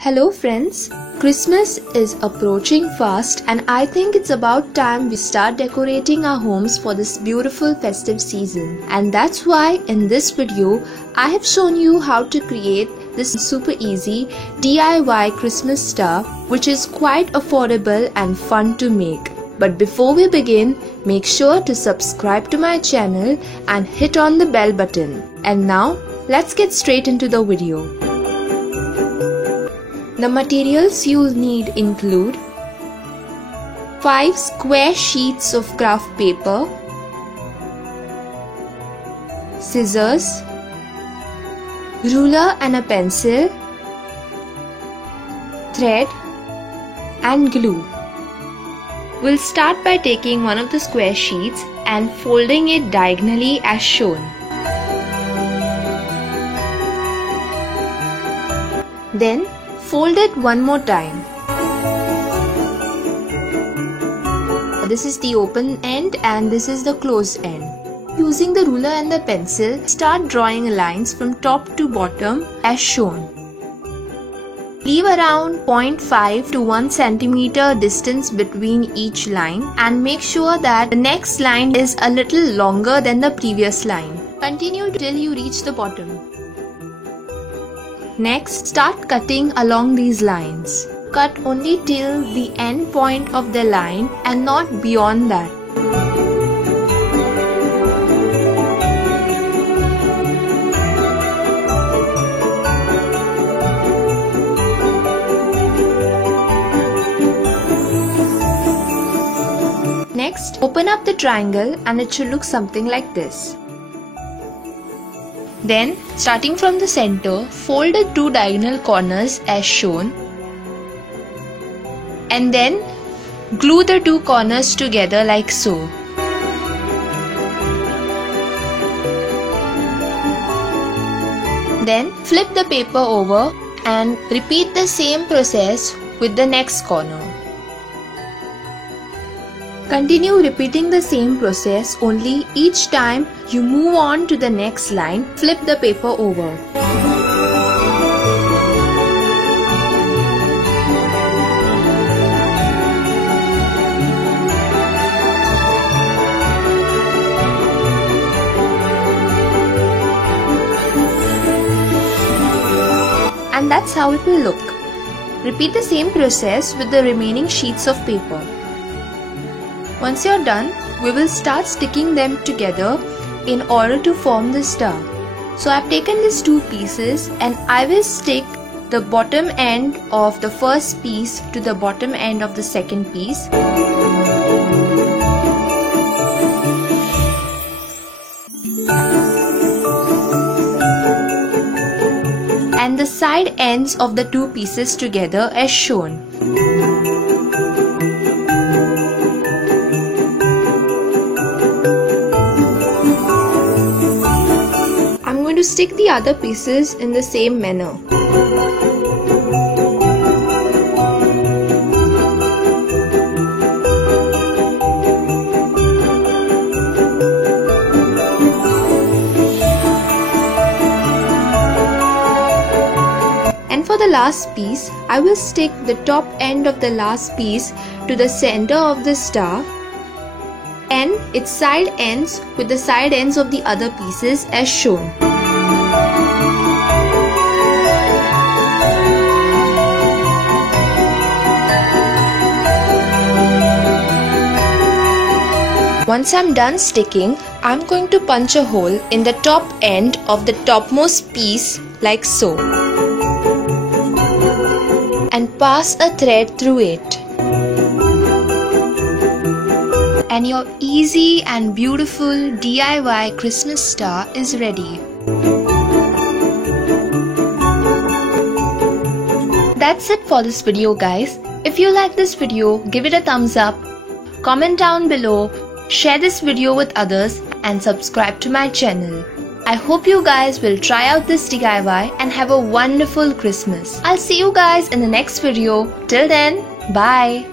Hello friends, Christmas is approaching fast and I think it's about time we start decorating our homes for this beautiful festive season. And that's why in this video, I have shown you how to create this super easy DIY Christmas star which is quite affordable and fun to make. But before we begin, make sure to subscribe to my channel and hit on the bell button. And now, let's get straight into the video. The materials you'll need include 5 square sheets of craft paper, scissors, ruler and a pencil, thread and glue. We'll start by taking one of the square sheets and folding it diagonally as shown. Then fold it one more time. This is the open end and this is the closed end. Using the ruler and the pencil, start drawing lines from top to bottom as shown. Leave around 0.5 to 1 cm distance between each line and make sure that the next line is a little longer than the previous line. Continue till you reach the bottom. Next, start cutting along these lines. Cut only till the end point of the line and not beyond that. Next, open up the triangle and it should look something like this. Then, starting from the center, fold the 2 diagonal corners as shown and then glue the 2 corners together like so. Then, flip the paper over and repeat the same process with the next corner. Continue repeating the same process, only each time you move on to the next line, flip the paper over. And that's how it will look. Repeat the same process with the remaining sheets of paper. Once you're done, we will start sticking them together in order to form the star. So I've taken these 2 pieces and I will stick the bottom end of the first piece to the bottom end of the second piece. And the side ends of the 2 pieces together as shown. To stick the other pieces in the same manner. And for the last piece, I will stick the top end of the last piece to the center of the star and its side ends with the side ends of the other pieces as shown. Once I'm done sticking, I'm going to punch a hole in the top end of the topmost piece like so and pass a thread through it. And your easy and beautiful DIY Christmas star is ready. That's it for this video guys. If you like this video, give it a thumbs up, comment down below, share this video with others and subscribe to my channel. I hope you guys will try out this DIY and have a wonderful Christmas. I'll see you guys in the next video. Till then, bye.